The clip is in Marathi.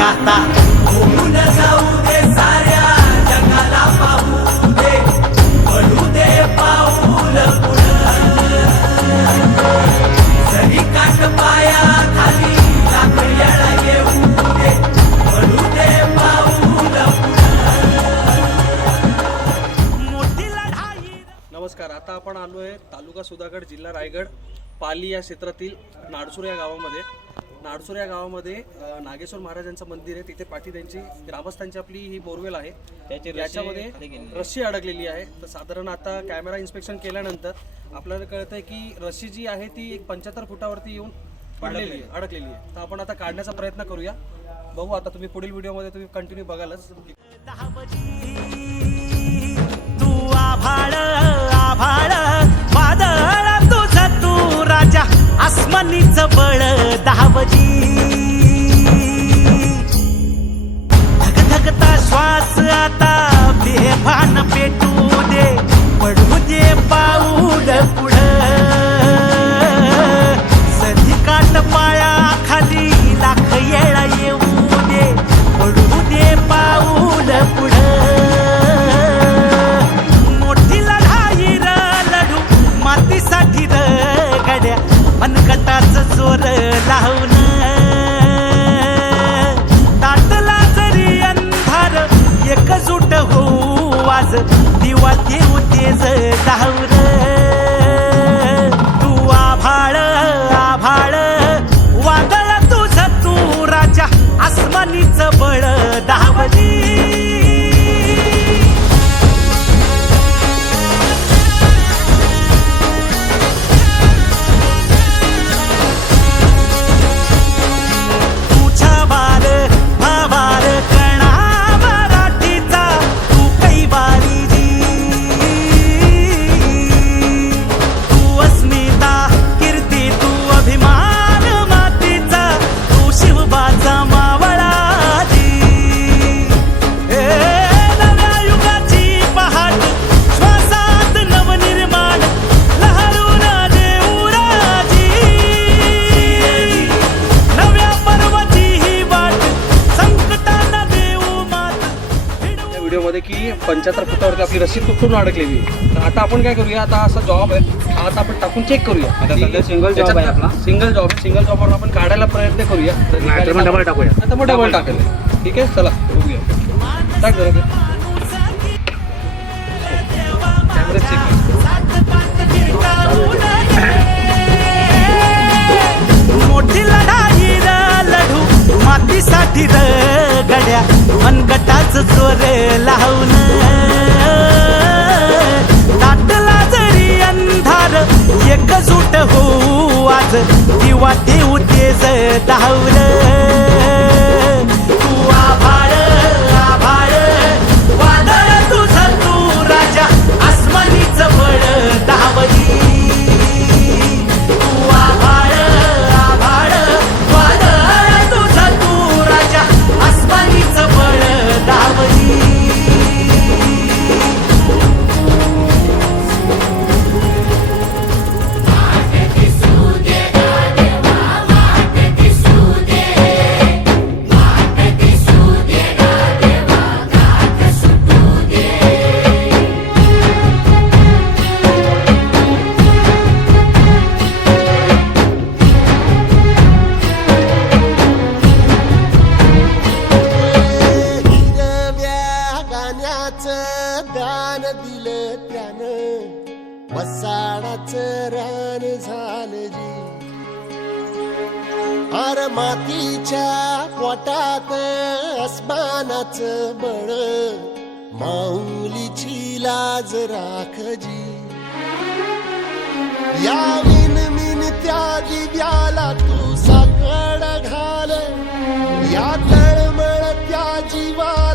आता होऊन जाऊ दे साऱ्या जगाला पाहू दे पडू दे पाऊल पुढं जरी काट पाया खाली लाख येळा येऊ दे पडू दे पाऊल मोठी लढाई. नमस्कार. आता आपण आलो आहे तालुका सुधागड, जिल्हा रायगड, पाली या क्षेत्रातील नाडसूर या गावामध्ये. नाडसूर या गावामध्ये नागेश्वर महाराजांचं मंदिर आहे. तिथे पाठी त्यांची ग्रामस्थांची आपली ही बोरवेल आहे. याच्यामध्ये रस्सी अडकलेली आहे. तर साधारण आता कॅमेरा इन्स्पेक्शन केल्यानंतर आपल्याला कळतंय की रस्सी जी आहे ती एक 75 फुटावरती येऊन पडलेली आहे, अडकलेली आहे. तर आपण आता काढण्याचा प्रयत्न करूया. बघू आता तुम्ही पुढील व्हिडिओमध्ये तुम्ही कंटिन्यू बघालच. तू आभाळ आभाळ वादळ तुझ तू राजा आसमानीच बळ दहावजी धगधगता श्वास आता बेभान पेटू दे पडू दे पाऊल पुढं सधी काट पाया खाली लाख येळा येऊ दे पडू दे पाऊल पुढं मोठी लढाई र लढू मातीसाठी र गड्या मनकटाच जोर लावून ताटला जरी अंधार एकजूट होऊ आज दिवा देऊ तेज धावर तू आभाळ आभाळ वादळ तुझ तू राजा आसमानीच बळ दहावजी. व्हिडिओमध्ये की 75 फुटावरती आपली रस्सी तुटून अडकलेली आहे. तर आता आपण काय करूया, आता असा जॉब आहे आता आपण टाकून चेक करूया. आता सिंगल जॉब आहे आपला, सिंगल जॉबवर आपण काढायला प्रयत्न करूया. डबल टाकूया, आता मग डबल टाकेल. ठीक आहे, चला बघूया. टाक जरा कॅमेरा चेक. मोठी लढाई र लढू मातीसाठी र गड्या मनगटाच जोर लावून ताटला जरी अंधार एकजूट होऊ आज दिवा देऊ तेज धावर तू आभाळ आभाळ वादळ तुझ तू राजा आसमानीच बळ दहावजी. तू आभाळ आभाळ वादळ तुझ तू राजा आसमानीच बळ दहावजी. दान दिलं त्यानं वसाडाचं रान झालं जी. अर मातीच्या पोटात अस्मानाचं बळ माऊलीची लाज राखजी. या विनमिन त्या दिव्याला तू साकड घाल, या तळमळ त्या जीवा